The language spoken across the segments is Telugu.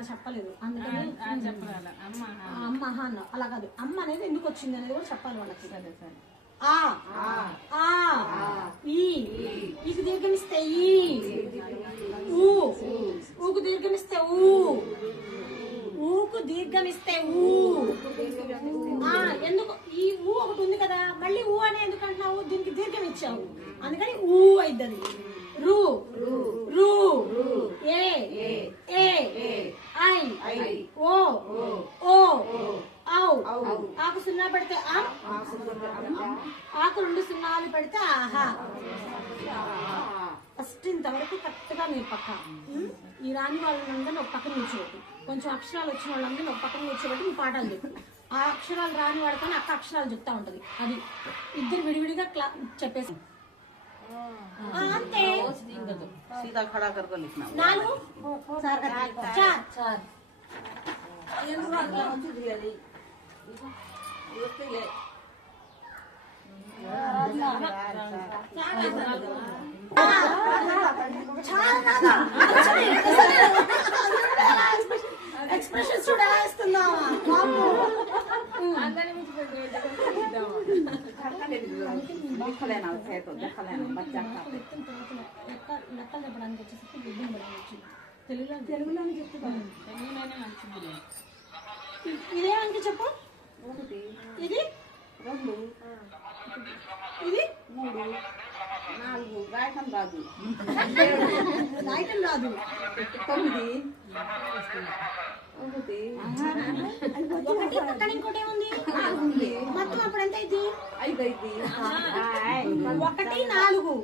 అలా చెప్పలేదు. అందుకని అమ్మ అన్నావు అలా కాదు. అమ్మ అనేది ఎందుకు వచ్చింది అనేది కూడా చెప్పాలి వాళ్ళకి. ఆ ఆ ఈ ఈకు దీర్ఘమిస్తే ఈ ఊ ఊకు దీర్ఘమిస్తే ఊ ఊకు దీర్ఘమిస్తే ఊ. ఆ ఎందుకు? ఈ ఊ ఒకటి ఉంది కదా మళ్ళీ ఊ అనే ఎందుకు అంటున్నావు? దీనికి దీర్ఘం ఇచ్చావు. అందుకని ఊ అయిద్దది. రు రు ఏ ఏ ఐ ఓ ఓ ఔ ఆకు సున్నా పెడితే ఆ నాకు రెండు సున్నాలు పెడితే ఆహా. ఫస్ట్ ఇంతవరకు కరెక్ట్గా మీరు పక్క. ఈ రాని వాళ్ళందరినీ ఒక పక్కన కూర్చోబెట్టి కొంచెం అక్షరాలు వచ్చిన వాళ్ళందరూ ఒక పక్కన కూర్చోబెట్టి మీ పాఠాలు చెప్పు. ఆ అక్షరాలు రాని వాడికని అక్క అక్షరాలు చెప్తా ఉంటుంది. అది ఇద్దరు విడివిడిగా క్లా చెప్పేసి. అంతే. నాలుగు? देख लेना उसे तो देख लेना बच्चा का లెక్కలు చెప్పడానికి వచ్చేసరికి బిడ్డ వచ్చింది తెలుగులో తెలుగులోనే చెప్తున్నాను తెలుగులోనే మంచిది ఇదేమంటే చెప్పు ఒకటి ఇది రెండు ఇది మూడు నాలుగు రాయటం రాదు. రాయటం రాదు. తొమ్మిది. ఒకటి ఒకటి పక్కన ఇంకోటి ఏముంది? మొత్తం అప్పుడు ఎంత అయింది? ఐదు ఐదు ఒకటి నాలుగు.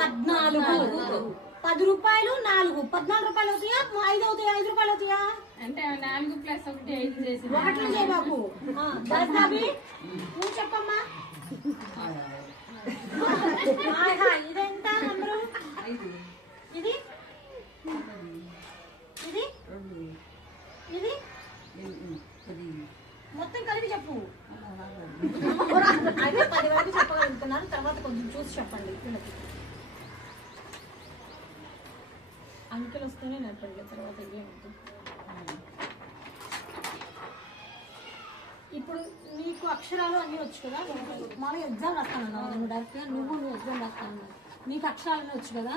పద్నాలుగు. పది రూపాయలు నాలుగు. పద్నాలుగు రూపాయలు అవుతాయా? ఐదు అవుతాయా? ఐదు రూపాయలు అవుతాయా? అంటే నాలుగు ప్లస్ ఒకటి ఐదు చేసి ఒకటి నువ్వు చెప్పమ్మా. ఆహా, ఇదెంత నంబరు ఇది? ఇది? ఇది? మొత్తం కలిపి చెప్పు. అయితే పది వరకు చెప్పగలుగుతున్నారు తర్వాత కొంచెం చూసి చెప్పండి వీళ్ళకి అంకెలు వస్తేనే నేర్పండి తర్వాత ఏమవుతుంది ఇప్పుడు నీకు అక్షరాలు అన్నీ వచ్చు కదా మామూలుగా ఎగ్జామ్ రాస్తాను నువ్వు డైరెక్ట్గా నువ్వు నువ్వు ఎగ్జామ్ రాస్తాను నీకు అక్షరాలు అన్నీ వచ్చు కదా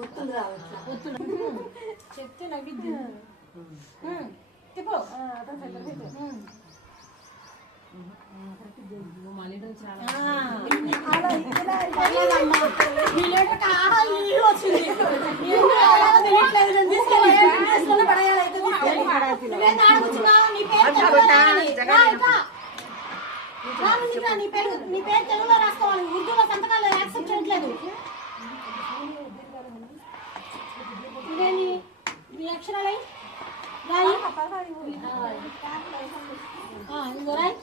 ఒత్తులు రావచ్చు ఒత్తులు చెప్తే నవ్విద్ది. తిప్పు ఉమ్. నీ పేరు నీ పేరు తెలుగులో రాసుకోవాలి. ఉర్దూలో సంతకాలు యాక్సెప్ట్ చేయట్లేదు. ఇదేంటి ఈ అక్షరాలై రాయి? ఇంకో రాయి.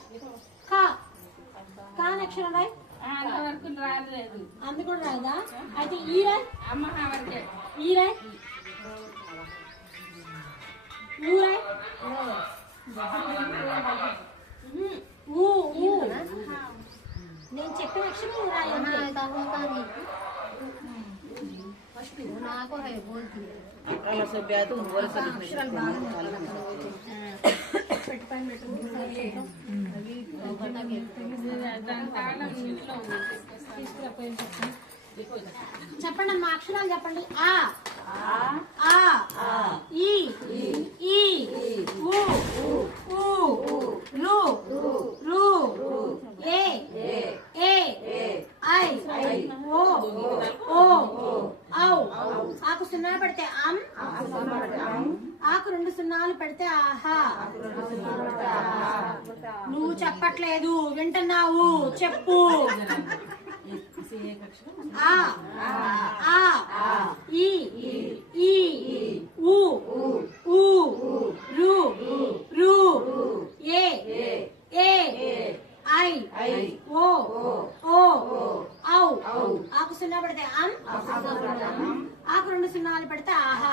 కా. కా అని అక్షరం రాయి? అంతవరకు రాలేదు. అందు కూడా రాయదా? అయితే ఈ రాయి? అమ్మ వరకే. ఈ రాయి? ఊ రాయి? ఉహు, ఊ ఊ. నేను చెప్పిన అక్షరం నువ్వు రాయి అంతే. అలా సభ్య అక్షరాలు బాగా నేర్చుకోవాలి. పెట్టి పైన పెట్టు. దాని తాళం ఇంట్లో ఉంది. తీసుకురా, పోయి చెప్పండి. చెప్పండి అమ్మా అక్షరాలు చెప్పండి. ఆ. ఆ. ఈ. ఈ. ఊ. ఊ. రు రు ఏ ఏ ఐ ఓ ఓ ఔ ఆకు సున్నా పెడితే అం ఆకు రెండు సున్నాలు పెడితే ఆహా నువ్వు చెప్పట్లేదు వింటున్నావు చెప్పు. ఆ ఆ ఈ ఈ ఊ ఊ రు రు ఏ ఏ ఐ ఓ ఓ ఔ. ఆకు సున్నా పెడితే అం ఆకు రెండు సున్నాలు పెడితే ఆహా.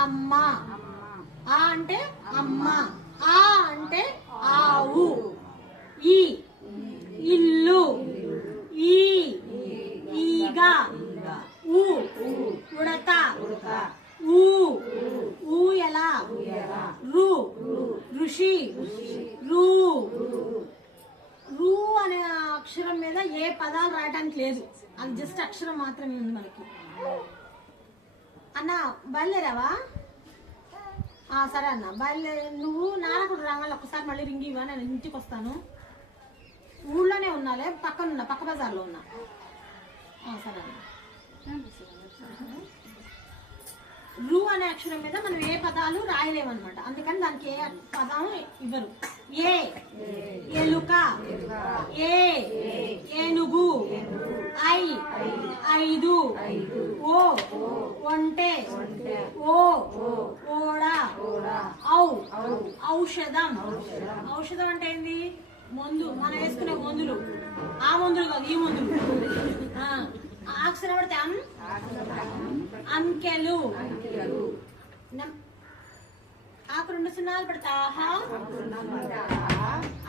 అమ్మ. ఆ అంటే అమ్మ. ఆ అంటే ఆవు. ఈ. ఇల్లు. ఈ. ఈగ. ఉడత. ఊ. ఊ ఎలా? రు. ఋషి. రూ. రూ అనే అక్షరం మీద ఏ పదాలు రాయడానికి లేదు. అది జస్ట్ అక్షరం మాత్రమే ఉంది మనకి. అన్న బయలుదేరావా? ఆ, సరే అన్న. బయలుదేరి నువ్వు నాన్నకుడు రావాలి ఒక్కసారి మళ్ళీ రింగి ఇవ్వ నేను ఇంటికి వస్తాను. ఊళ్ళోనే ఉన్నాలే పక్కన ఉన్నా పక్క బజార్లో ఉన్నా. సరే అన్న. రు అనే అక్షరం మీద మనం ఏ పదాలు రాయలేమన్నమాట. అందుకని దానికి ఏ పదం ఇవ్వరు. ఏ ఎలుక. ఏ ఏనుగు. ఐ ఐదు. ఓ ఒంటే. ఓ ఓడ. ఔ ఔషధం. ఔషధం అంటే ఏంది? మందు. మనం వేసుకునే మందులు. ఆ మందులు కాదు ఈ మందులు. ఆ, అక్షరం పడితే అంకెలు. ఆకు రెండు సున్నాలు పడతా? ఆహా.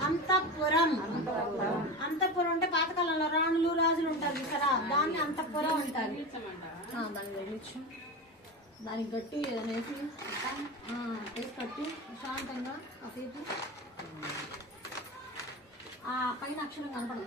అంతఃపురం. అంతఃపురం అంటే పాతకాలంలో రాణులు రాజులు ఉంటారు చూసారా? దాన్ని అంతఃపురం అంటారు. దాన్ని వెళ్ళొచ్చు దానికి గట్టి ఏదైనా వేసి. కట్టి ప్రశాంతంగా కాసేపు. ఆ పైన అక్షరం కనపడదు.